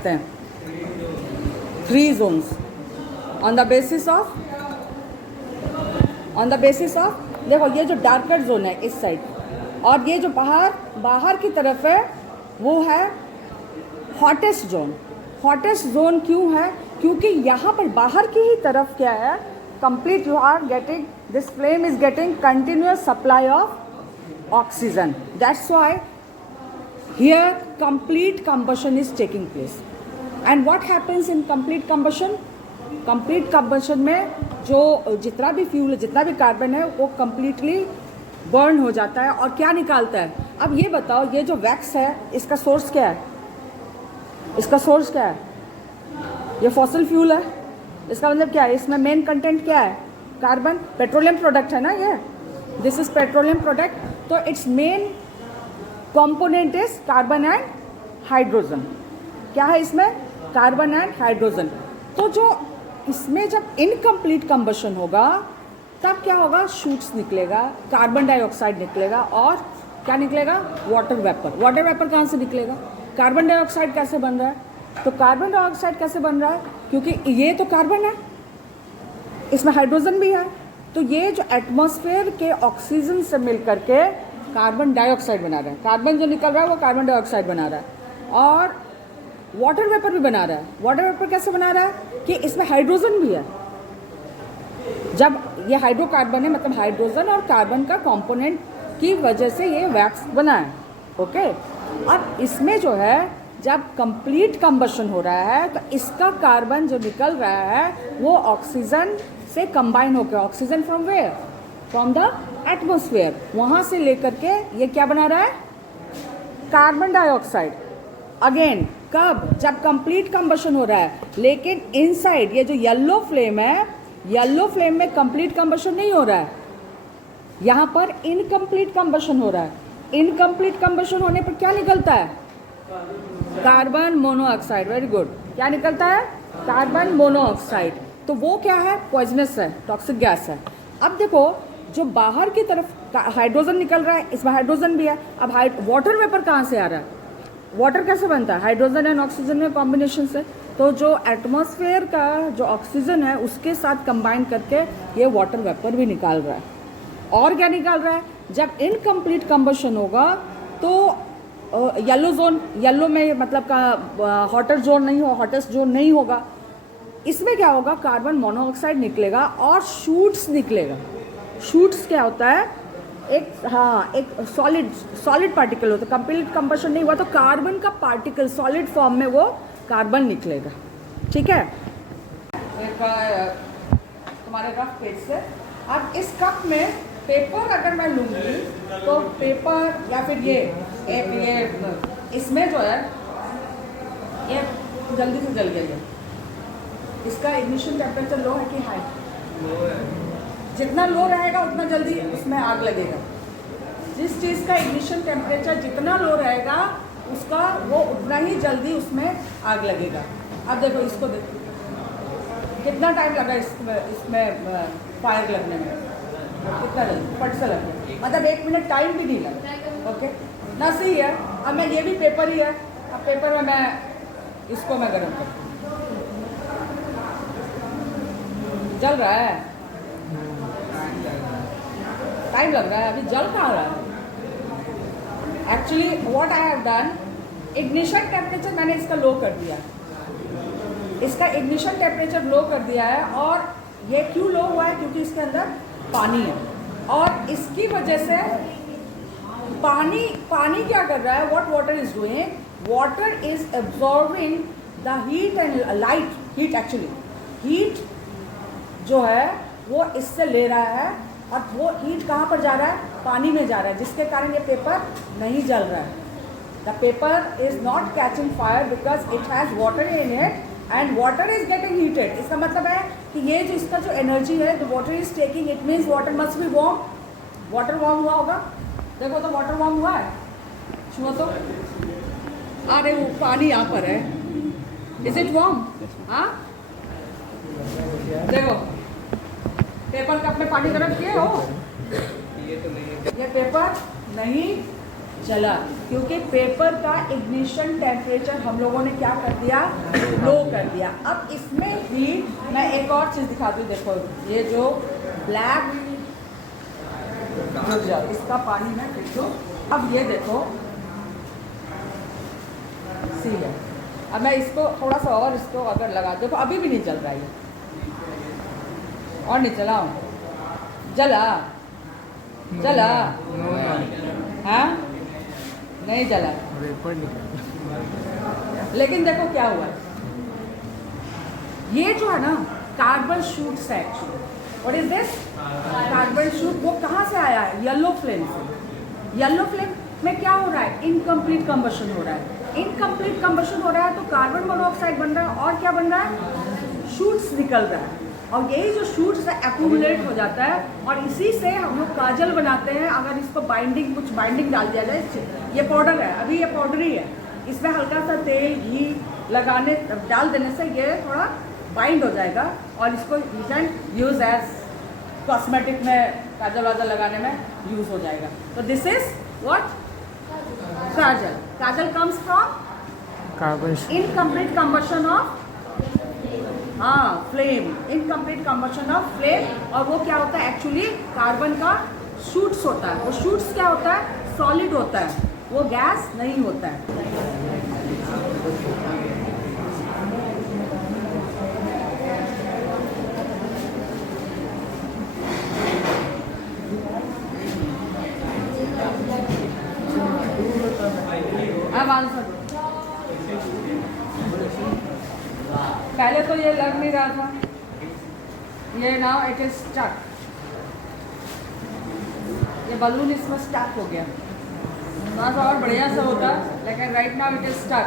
करते हैं? 3 zones on the basis of देखो ये जो डार्कर जोन है इस साइड, और ये जो बाहर की तरफ है वो है हॉटेस्ट जोन। हॉटेस्ट जोन क्यों है? क्योंकि यहाँ पर बाहर की ही तरफ क्या है, complete you are getting, this flame is getting continuous supply of oxygen, that's why here complete combustion is taking place. And what happens in complete combustion? Complete combustion में जो जितना भी फ्यूल, जितना भी कार्बन है वो कंप्लीटली बर्न हो जाता है। और क्या निकालता है? अब ये बताओ, ये जो वैक्स है इसका सोर्स क्या है? इसका सोर्स क्या है? ये फॉसिल फ्यूल है। इसका मतलब क्या है? इसमें मेन कंटेंट क्या है? कार्बन। पेट्रोलियम प्रोडक्ट है ना ये, दिस इज पेट्रोलियम प्रोडक्ट। तो it's main component is carbon and hydrogen. क्या है इसमें? Carbon and hydrogen. तो जो इसमें जब इनकम्प्लीट कंबशन होगा तब क्या होगा? शूट्स निकलेगा, कार्बन डाइऑक्साइड निकलेगा, और क्या निकलेगा? Water vapour. वाटर वेपर कहाँ से निकलेगा? कार्बन डाइऑक्साइड कैसे बन रहा है? तो कार्बन डाइऑक्साइड कैसे बन रहा है? क्योंकि ये तो कार्बन है, इसमें हाइड्रोजन भी है, तो ये जो एटमॉस्फेयर के ऑक्सीजन से मिल करके कार्बन डाइऑक्साइड बना रहा है। कार्बन जो निकल रहा है वो कार्बन डाइऑक्साइड बना रहा है, और वाटर वेपर भी बना रहा है। वाटर वेपर कैसे बना रहा है? कि इसमें हाइड्रोजन भी है। जब ये हाइड्रोकार्बन है, मतलब हाइड्रोजन और कार्बन का कंपोनेंट की वजह से ये वैक्स बना है। ओके, अब इसमें जो है जब कंप्लीट कंबशन हो रहा है तो इसका कार्बन जो निकल रहा है वो ऑक्सीजन से कंबाइन होकर, oxygen from where? From the atmosphere, वहाँ से लेकर के ये क्या बना रहा है? Carbon dioxide. अगेन कब? जब कंप्लीट कंबशन हो रहा है। लेकिन इनसाइड ये जो येलो फ्लेम है, येलो फ्लेम में कंप्लीट कंबशन नहीं हो रहा है, यहाँ पर इनकम्प्लीट कंबशन हो रहा है। इनकम्प्लीट कंबशन होने पर क्या निकलता है? Carbon monoxide. Very good. क्या निकलता है? Carbon monoxide. तो वो क्या है? पॉइजनस है, टॉक्सिक गैस है। अब देखो, जो बाहर की तरफ हाइड्रोजन निकल रहा है, इसमें हाइड्रोजन भी है। अब वाटर वेपर कहाँ से आ रहा है? वाटर कैसे बनता है? हाइड्रोजन एंड ऑक्सीजन में कॉम्बिनेशन से। तो जो एटमॉस्फेयर का जो ऑक्सीजन है उसके साथ कंबाइन करके ये वाटर वेपर भी निकाल रहा है। और क्या निकाल रहा है? जब इनकम्प्लीट कंबशन होगा तो येलो जोन, येलो में मतलब का हॉटर जोन नहीं हो, हॉटेस्ट जोन नहीं होगा। इसमें क्या होगा? कार्बन मोनोऑक्साइड निकलेगा और शूट्स निकलेगा। शूट्स क्या होता है? एक सॉलिड पार्टिकल होता है। कंप्लीट कंबशन नहीं हुआ तो कार्बन का पार्टिकल सॉलिड फॉर्म में वो कार्बन निकलेगा। ठीक है, तुम्हारे रफ पेज से। अब इस कप में पेपर अगर मैं लूँगी तो पेपर या फिर ये इसमें जो है ये जल्दी से जल गया। इसका इग्निशन टेम्परेचर लो है कि हाई? जितना लो रहेगा उतना जल्दी उसमें आग लगेगा। जिस चीज़ का इग्निशन टेम्परेचर जितना लो रहेगा उसका वो उतना ही जल्दी उसमें आग लगेगा। अब देखो, इसको देखो कितना टाइम लगा इसमें फायर लगने में, कितना जल्दी फट से लग गया, मतलब 1 मिनट टाइम भी नहीं लगा। ओके ना, सही है। अब मैं ये भी पेपर ही है, अब पेपर में मैं इसको मैं गर्म करती हूँ। जल रहा है, टाइम लग रहा है, अभी जल कहाँ रहा है? Actually what I have done, ignition temperature मैंने इसका लो कर दिया, इसका इग्निशन टेम्परेचर लो कर दिया है। और ये क्यों लो हुआ है? क्योंकि इसके अंदर पानी है, और इसकी वजह से पानी क्या कर रहा है? What water is doing? Water is absorbing the heat and light. Heat heat जो है वो इससे ले रहा है, और वो हीट कहाँ पर जा रहा है? पानी में जा रहा है, जिसके कारण ये पेपर नहीं जल रहा है। The paper is not catching fire because it has water in it and water is getting heated. इसका मतलब है कि ये जो इसका जो एनर्जी है the water is taking, it means water must be warm. Water warm हुआ होगा, देखो तो वाटर वार्म हुआ है, छुओ तो, अरे वो पानी यहाँ पर है, इज इट वार्म? हाँ, देखो पेपर कप में पानी गर्म किए हो, ये पेपर नहीं चला, क्योंकि पेपर का इग्निशन टेम्परेचर हम लोगों ने क्या कर दिया, लो कर दिया। अब इसमें भी मैं एक और चीज़ दिखाती हूँ, देखो ये जो ब्लैक, इसका पानी मैं फेंक दो। अब ये देखो सी है। अब मैं इसको थोड़ा सा और इसको अगर लगा, देखो अभी भी नहीं जल रहा है, और नहीं चलाऊं, जला जला, हाँ नहीं जला, लेकिन देखो क्या हुआ, ये जो है ना कार्बन शूट्स है actually. What is this carbon shoot? वो कहाँ से आया है? येलो फ्लेम से। येलो फ्लेम में क्या हो रहा है? इनकम्प्लीट कंबशन हो रहा है। इनकम्प्लीट कंबशन हो रहा है तो कार्बन मोनोऑक्साइड बन रहा है, और क्या बन रहा है? शूट्स निकल रहा है, और यही जो शूट्स है एक्यूमुलेट हो जाता है, और इसी से हम लोग काजल बनाते हैं। अगर इसको बाइंडिंग, कुछ बाइंडिंग डाल दिया जाए, ये पाउडर है, अभी ये पाउडर ही है, इसमें हल्का सा तेल घी लगाने डाल देने से ये थोड़ा बाइंड हो जाएगा, और इसको you can use as cosmetic में काजल वाजल लगाने में यूज हो जाएगा। तो दिस इज व्हाट? काजल। Kajal comes from carbon incomplete combustion of flame, incomplete combustion of flame. और वो क्या होता है एक्चुअली? कार्बन का शूट्स होता है। वो शूट्स क्या होता है? सॉलिड होता है, वो गैस नहीं होता है। अब आंसर दो। पहले तो ये लग नहीं रहा था, ये नाउ इट इज स्टक, ये बलून इसमें स्टक हो गया। थोड़ा सा और बढ़िया से होता, लेकिन right now it is stuck.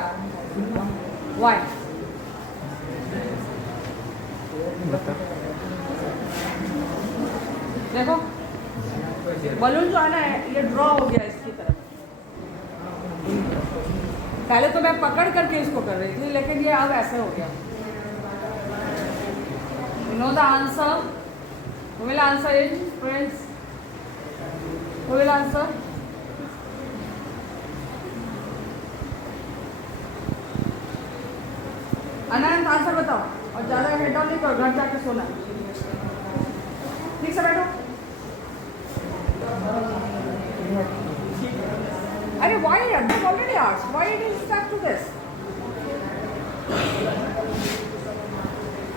Why? देखो बलून जो है ना, ये ड्रॉ हो गया इसकी तरफ। पहले तो मैं पकड़ करके इसको कर रही थी, लेकिन ये अब ऐसे हो गया। You know the answer? Who will answer it, friends? Who will answer? Anant answer बताओ, और ज़्यादा हेड डाउन नहीं करो, घर जाके सोना। ठीक से बैठो। अरे why? I've already asked. Why it is stuck to this?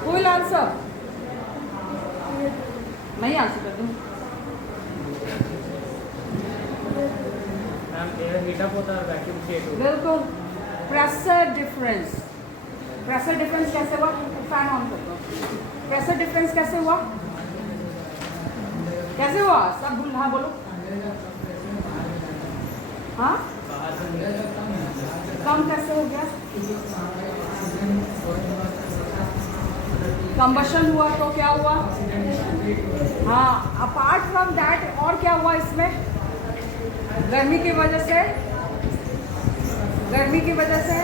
Who will answer? मैं ही आंसर कर दूँ। एयर हीट अप होता है, वैक्यूम क्रिएट होता है। बिल्कुल। प्रेशर डिफरेंस, प्रेशर डिफरेंस कैसे हुआ? फैन ऑन कर दो। प्रेशर डिफरेंस कैसे हुआ? कैसे हुआ? सब भूल, हाँ बोलो। हाँ, कम कैसे हो गया? कंबशन हुआ तो क्या हुआ? हाँ, अपार्ट फ्रॉम दैट और क्या हुआ इसमें? गर्मी की वजह से, गर्मी की वजह से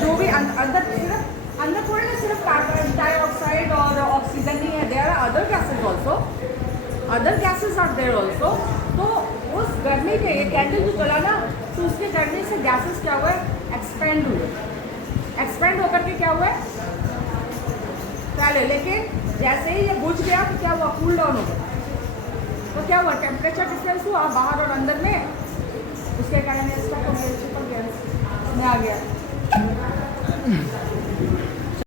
जो भी अंदर, सिर्फ अंदर थोड़े ना सिर्फ कार्बन डाइऑक्साइड और ऑक्सीजन नहीं है, there are other gases also, other gases are there also. तो उस गर्मी के, ये कैंडल जो जला ना, तो उसके गर्मी से गैसेज क्या हुए? एक्सपेंड हुए। एक्सपेंड होकर के क्या हुए? पहले, लेकिन जैसे ही ये बुझ गया तो क्या हुआ? कूल डाउन हो गया। तो क्या हुआ? टेम्परेचर डिफरेंस हुआ बाहर और अंदर में, उसके कारण ये स्टक हो गया, चिपक गया, इसमें आ गया।